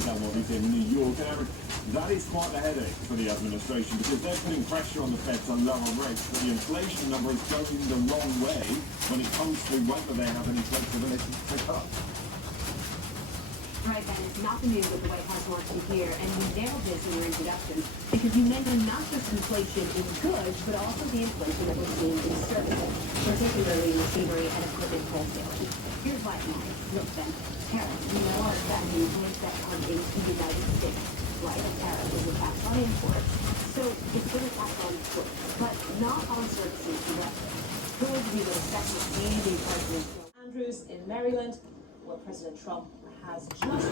Orangatang, obviously in New York, and that is quite a headache for the administration because they're putting pressure on the Fed to lower rates, but the inflation number is going the wrong way when it comes to whether they have any flexibility to cut. Right, that is not the news that the White House wants to hear, and you nailed this in your introduction, because you mentioned not just inflation in goods, but also the inflation that we're seeing in services, particularly machinery and equipment wholesaling. Here's why it matters. Look, Ben, tariffs, we know, are affecting goods that come into the United States. Right, a tariff is a tax on imports, so it's going to tax on goods, but not on services directly. Goods we would expect to see the President Andrews in Maryland, where President Trump has just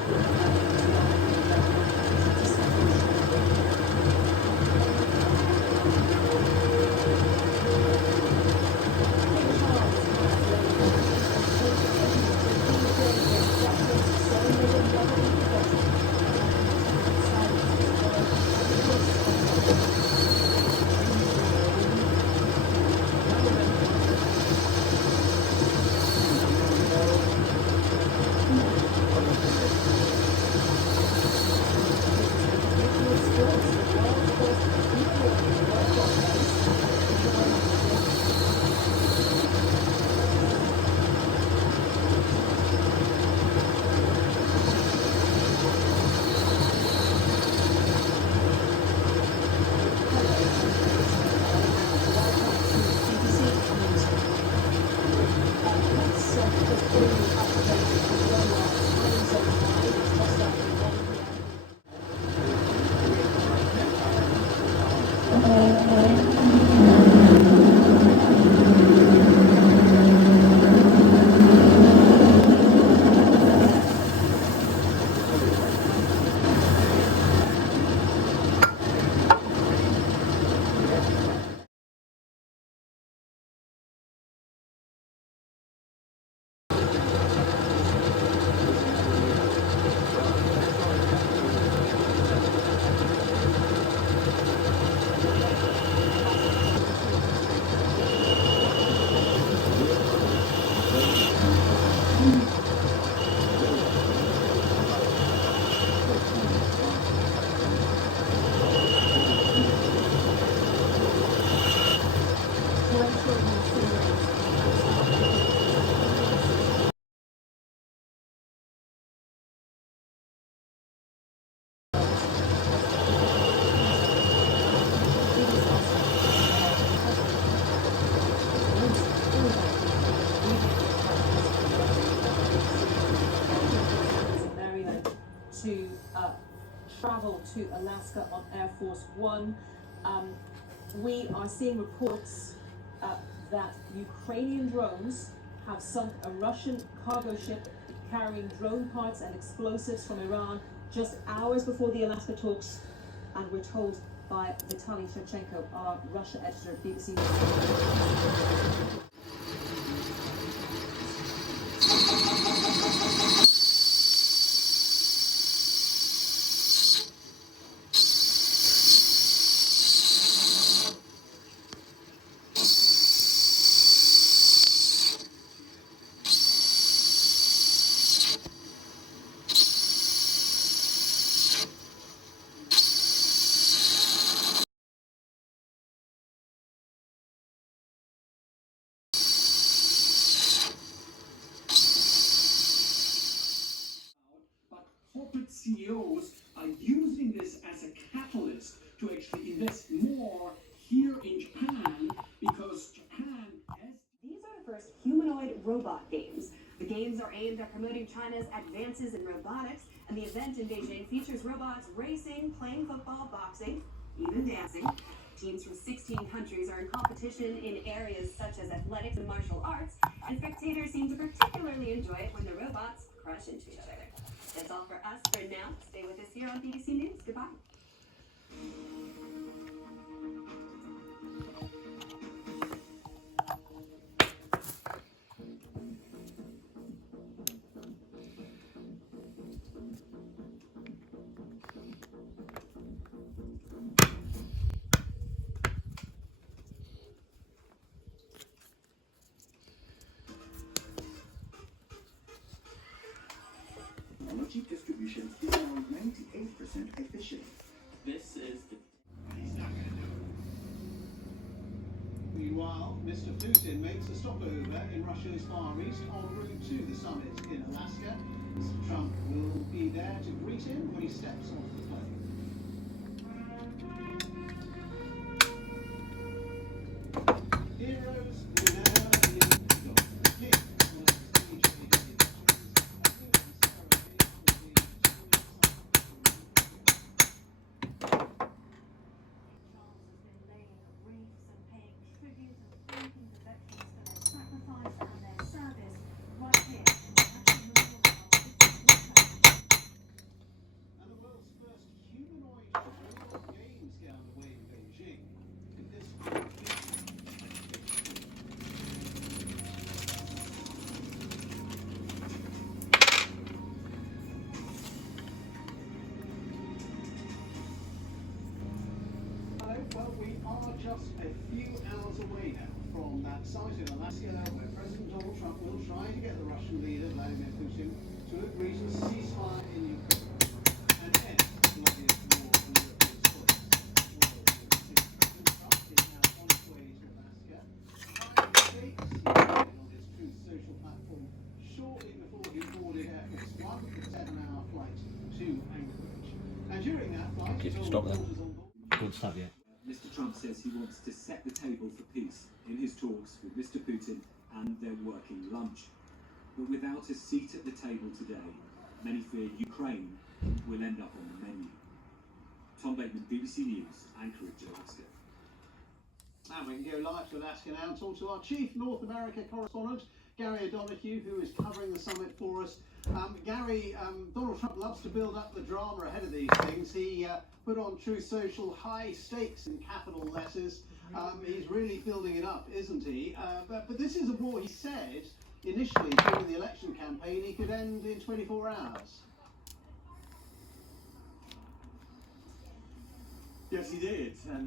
to travel to Alaska on Air Force One. We are seeing reports that Ukrainian drones have sunk a Russian cargo ship carrying drone parts and explosives from Iran just hours before the Alaska talks, and we're told by Vitaly Shevchenko, our Russia editor at BBC. Corporate CEOs are using this as a catalyst to actually invest more here in Japan because Japan has... These are the first humanoid robot games. The games are aimed at promoting China's advances in robotics, and the event in Beijing features robots racing, playing football, boxing, even dancing. Teams from 16 countries are in competition in areas such as athletics and martial arts, and spectators seem to particularly enjoy it when the robots crash into each other. That's all for us for now. Stay with us here on BBC News. Goodbye. Distribution solution is around 98% efficient. This is the Meanwhile, Mr. Putin makes a stopover in Russia's Far East en route to the summit in Alaska. Mr. Trump will be there to greet him when he steps off the plane. Heroes will never be forgotten. The king will stage a ceremony and the world's first humanoid games get underway in Beijing. This well, we are just a few hours away now from that summit in Alaska, where President Donald Trump will try to get the Russian leader, Vladimir Putin, to agree to a ceasefire in Ukraine and end the bloodiest war on European soil. President Trump is now on his way to Alaska. Five mistakes he made on his Truth Social platform shortly before he boarded Air Force One, the 7-hour flight to Anchorage. And during that flight, he told reporters on board. Don't stop yet. Mr. Trump says he wants to set the table for peace in his talks with Mr. Putin and their working lunch. But without a seat at the table today, many fear Ukraine will end up on the menu. Tom Bateman, BBC News, Anchorage, Alaska. And we can go live to Alaska now and talk to our chief North America correspondent, Gary O'Donoghue, who is covering the summit for us. Gary, Donald Trump loves to build up the drama ahead of these things. He put on Truth Social high stakes in capital letters. He's really building it up, isn't he? But this is a war, he said, initially during the election campaign, he could end in 24 hours. Yes, he did. And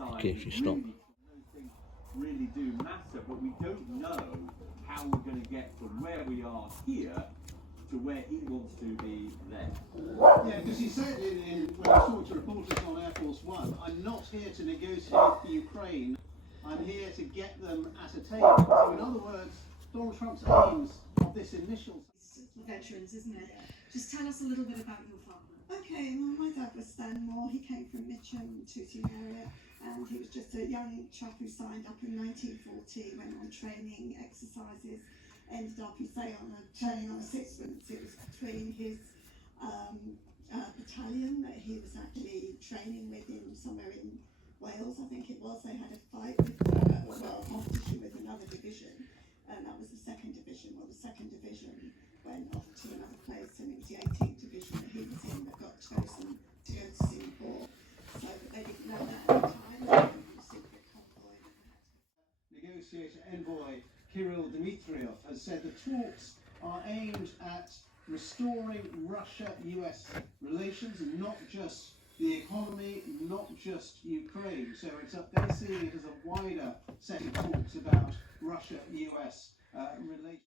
Okay, if you stop. those things really do matter, but we don't know how we're going to get from where we are here to where he wants to be there. Yeah, because he said when he was talking to reporters on Air Force One, I'm not here to negotiate for Ukraine, I'm here to get them at a table. So in other words, Donald Trump's aims of this initial... Veterans, isn't it? Just tell us a little bit about your father. Okay, well, my dad was Stanmore. He came from Mitcham, Tooting area, and he was just a young chap who signed up in 1940, went on training exercises, ended up, turning on a sixpence. It was between his battalion that he was actually training with in somewhere in Wales, I think it was. They had a fight with, competition with another division, and that was the second division. Well, the second division went off to another place, and it was the 18th division that he was in that got chosen to go to Singapore. So they didn't know that at the time. They were a secret convoy. Negotiator envoy Kirill Dmitriev has said the talks are aimed at restoring Russia-US relations, and not just the economy, not just Ukraine. So they're seeing it as a wider set of talks about Russia-US relations.